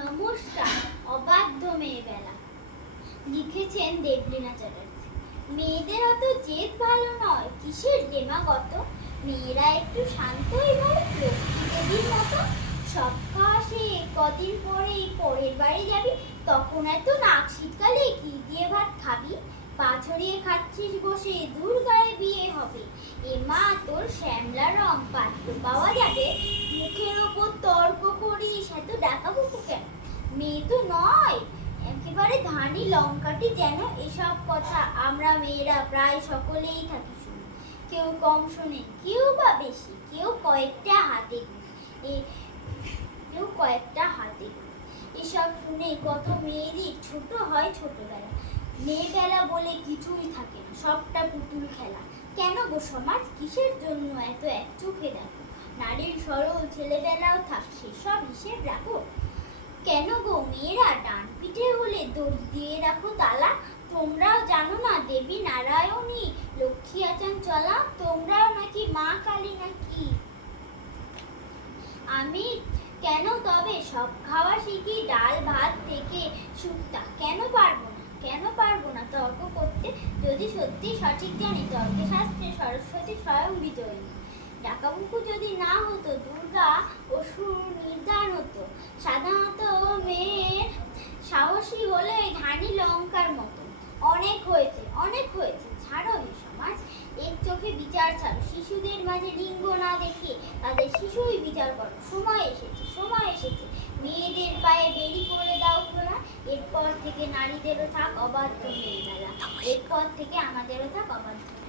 নমস্কার, অবাধ্য মেয়ে বেলা। লিখেছেন দেবলীনা চ্যাটার্জি। মেয়েদের অত জেদ ভালো নয়, কিসের দেমাগত? মেয়েরা একটু শান্ত এবার লক্ষ্মী দেবীর মতো। সব খাওয়া সে কদিন পরে পরের বাড়ি যাবি, তখন এত নাক শীতকালে কি দিয়ে ভাত খাবি? পা ছড়িয়ে খাচ্ছিস বসে, দূর গায়ে বিয়ে হবে। এ মা, তোর শ্যামলা রং পাত্র পাওয়া যাবে। মুখের ওপর তর্ক এত কেন মেয়ে তো নয়, একেবারে ধানি লঙ্কাটি যেন এসব কথা আমরা মেয়েরা প্রায় সকলেই থাকি শুনি। কেউ কম শোনে, কেউ বা বেশি, কেউ কয়েকটা হাতে কেউ কয়েকটা হাতে এসব শুনে কত মেয়েরই ছোট হয় ছোটবেলা। মেয়েবেলা বলে কিছুই থাকে না, সবটা পুতুল খেলা। কেন গো সমাজ, কিসের জন্য এত এক চোখে দেখো? নারীর সরল ছেলেবেলাও থাক, সেসব হিসেব রাখো। কেন গো মেয়েরা ডান পিঠে হলে দড়ি দিয়ে রাখো তালা? তোমরাও জানো না দেবী নারায়ণী, লক্ষ্মী আচান চলা? তোমরাও নাকি মা কালী নাকি? আমি কেন তবে সব খাওয়া শিখি, ডাল, ভাত থেকে শুক্তা? কেন পারব না? কেন পারব না তর্ক করতে? যদি সত্যি সঠিক জানি তর্কে শাস্ত্রে সরস্বতী স্বয়ং বিজয়ী। ডাকাবুকু যদি না হতো, দুর্গা অসুর নির্দান হতো। সাধারণত মেয়ে সাহসী হলে ধানি লঙ্কার মতো। অনেক হয়েছে অনেক হয়েছে। ছাড়ো হে সমাজ, এক চোখে বিচার ছাড়ো। শিশুদের মাঝে লিঙ্গ না দেখে তাদের শিশুই বিচার করো। সময় এসেছে সময় এসেছে। মেয়েদের পায়ে বেরি করে দাও তোলা এরপর থেকে নারীদেরও থাক অবাধ্য মেয়েবেলা এরপর থেকে আমাদেরও থাক অবাধ্য।